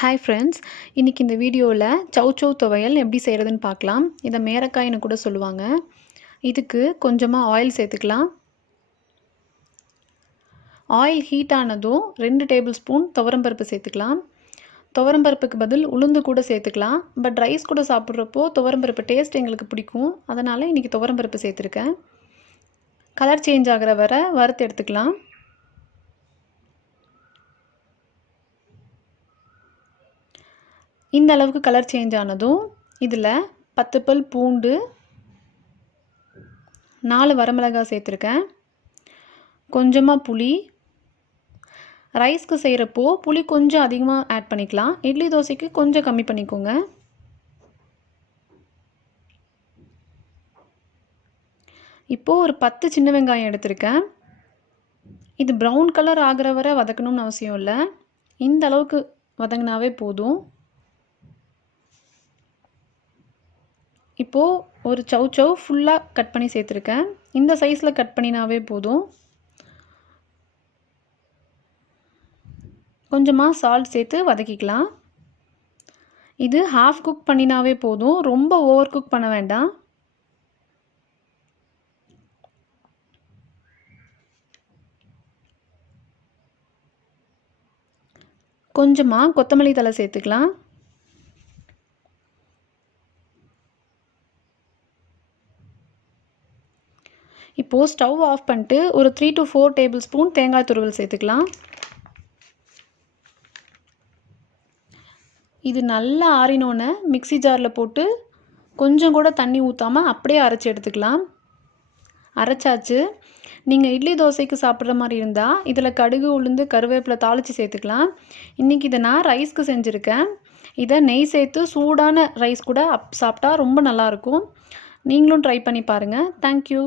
Hi friends, இன்றைக்கி இந்த வீடியோவில் சௌச்சௌ துவையல் எப்படி செய்கிறதுன்னு பார்க்கலாம். இதை மேரக்காய்னு கூட சொல்லுவாங்க. இதுக்கு கொஞ்சமாக ஆயில் சேர்த்துக்கலாம். ஆயில் ஹீட் ஆனதும் 2 டேபிள் ஸ்பூன் துவரம்பருப்பு சேர்த்துக்கலாம். துவரம்பருப்புக்கு பதில் உளுந்து கூட சேர்த்துக்கலாம். பட் ரைஸ் கூட சாப்பிட்றப்போ துவரம்பருப்பு டேஸ்ட் எங்களுக்கு பிடிக்கும். அதனால் இன்றைக்கி துவரம்பருப்பு சேர்த்துருக்கேன். கலர் சேஞ்ச் ஆகிற வரை வறுத்து எடுத்துக்கலாம். இந்த அளவுக்கு கலர் சேஞ்ச் ஆனதும் இதில் 10 பல் பூண்டு, 4 வரமிளகாய் சேர்த்துருக்கேன். கொஞ்சமாக புளி. ரைஸ்க்கு செய்கிறப்போ புளி கொஞ்சம் அதிகமாக ஆட் பண்ணிக்கலாம். இட்லி தோசைக்கு கொஞ்சம் கம்மி பண்ணிக்கோங்க. இப்போது ஒரு 10 சின்ன வெங்காயம் எடுத்திருக்கேன். இது ப்ரௌன் கலர் ஆகிற வரை வதக்கணும்னு அவசியம் இல்லை. இந்த அளவுக்கு வதங்கினாவே போதும். இப்போது ஒரு சௌச்சௌ ஃபுல்லாக கட் பண்ணி சேர்த்துருக்கேன். இந்த சைஸில் கட் பண்ணினாவே போதும். கொஞ்சமாக சால்ட் சேர்த்து வதக்கிக்கலாம். இது ஹாஃப் குக் பண்ணினாவே போதும், ரொம்ப ஓவர் குக் பண்ண வேண்டாம். கொஞ்சமாக கொத்தமல்லி தழை சேர்த்துக்கலாம். இப்போது ஸ்டவ் ஆஃப் பண்ணிட்டு ஒரு 3 to 4 டேபிள் ஸ்பூன் தேங்காய் துருவல் சேர்த்துக்கலாம். இது நல்லா ஆறினோன்னே மிக்ஸி ஜாரில் போட்டு கொஞ்சம் கூட தண்ணி ஊற்றாமல் அப்படியே அரைச்சி எடுத்துக்கலாம். அரைச்சாச்சு. நீங்கள் இட்லி தோசைக்கு சாப்பிட்ற மாதிரி இருந்தால் இதில் கடுகு, உளுந்து, கருவேப்பிலை தாளித்து சேர்த்துக்கலாம். இன்றைக்கி இதை நான் ரைஸ்க்கு செஞ்சுருக்கேன். இதை நெய் சேர்த்து சூடான ரைஸ் கூட சாப்பிட்டா ரொம்ப நல்லாயிருக்கும். நீங்களும் ட்ரை பண்ணி பாருங்கள். தேங்க்யூ.